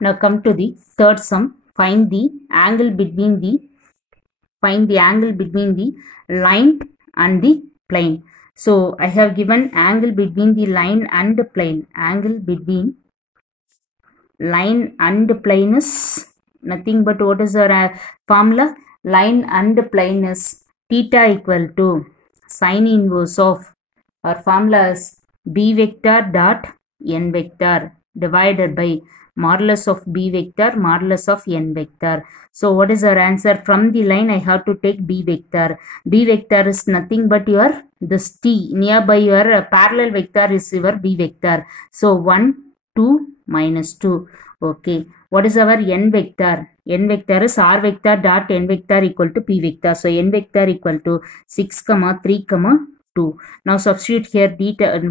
Now come to the third sum. Find the angle between the line and the plane. So I have given angle between the line and the plane. Angle between line and plane is nothing but what is our formula? Line and plane is theta equal to sine inverse of, our formula is b vector dot n vector divided by modulus of b vector modulus of n vector. So what is our answer? From the line I have to take b vector. B vector is nothing but your this t nearby your parallel vector is your b vector. So 1, 2, minus 2. Okay. What is our n vector? N vector is r vector dot n vector equal to p vector. So n vector equal to 6, 3, 2. Now substitute here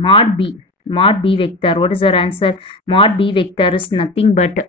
mod b vector. What is our answer? Mod b vector is nothing but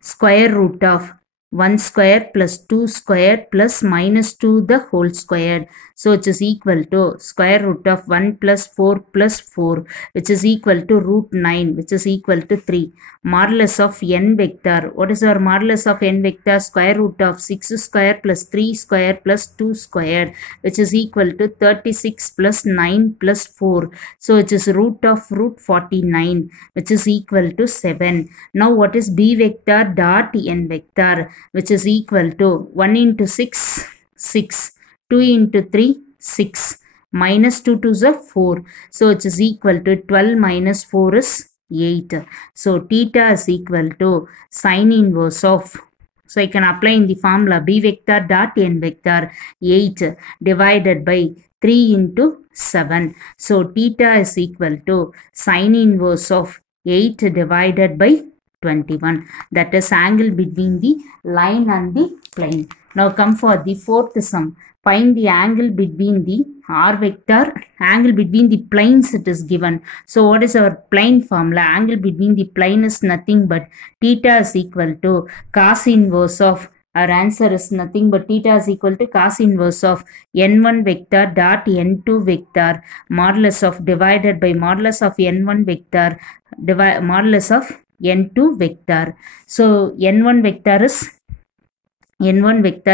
square root of 1 square plus 2 square plus minus 2 the whole squared. So it is equal to square root of 1 plus 4 plus 4, which is equal to root 9, which is equal to 3. Modulus of n vector. What is our modulus of n vector? Square root of 6 square plus 3 square plus 2 squared, which is equal to 36 plus 9 plus 4. So it is root of root 49, which is equal to 7. Now what is b vector dot n vector? Which is equal to 1 into 6, 6, 2 into 3, 6, minus 2 to the 4. So it is equal to 12 minus 4 is 8. So theta is equal to sine inverse of, so I can apply in the formula b vector dot n vector 8 divided by 3 into 7. So theta is equal to sine inverse of 8 divided by 21. That is angle between the line and the plane. Now come for the fourth sum. Find the angle between the r vector, angle between the planes it is given. So what is our plane formula? Angle between the plane is nothing but theta is equal to cos inverse of, our answer is nothing but theta is equal to cos inverse of n1 vector dot n2 vector modulus of divided by modulus of n1 vector modulus of n2 vector. So n1 vector is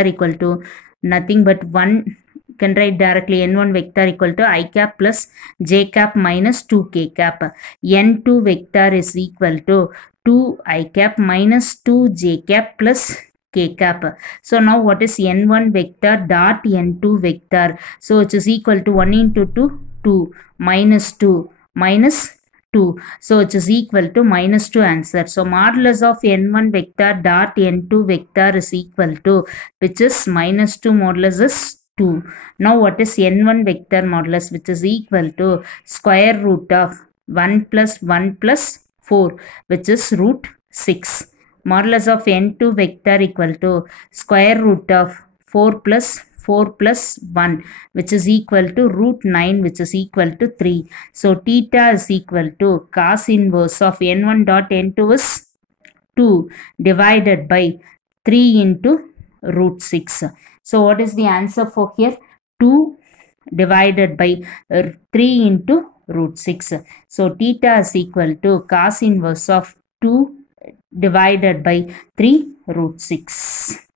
equal to nothing but 1, can write directly n1 vector equal to I cap plus j cap minus 2k cap. n2 vector is equal to 2 I cap minus 2j cap plus k cap. So now what is n1 vector dot n2 vector? So it is equal to 1 into 2, 2, minus 2, minus 2. So it is equal to minus 2 answer. So modulus of n1 vector dot n2 vector is equal to, which is minus 2 modulus is 2. Now what is n1 vector modulus? Which is equal to square root of 1 plus 1 plus 4, which is root 6. Modulus of n2 vector equal to square root of 4 plus 4 plus 1, which is equal to root 9, which is equal to 3. So theta is equal to cos inverse of n1 dot n2 is 2 divided by 3 into root 6. So what is the answer for here? 2 divided by 3 into root 6. So theta is equal to cos inverse of 2 divided by 3 root 6.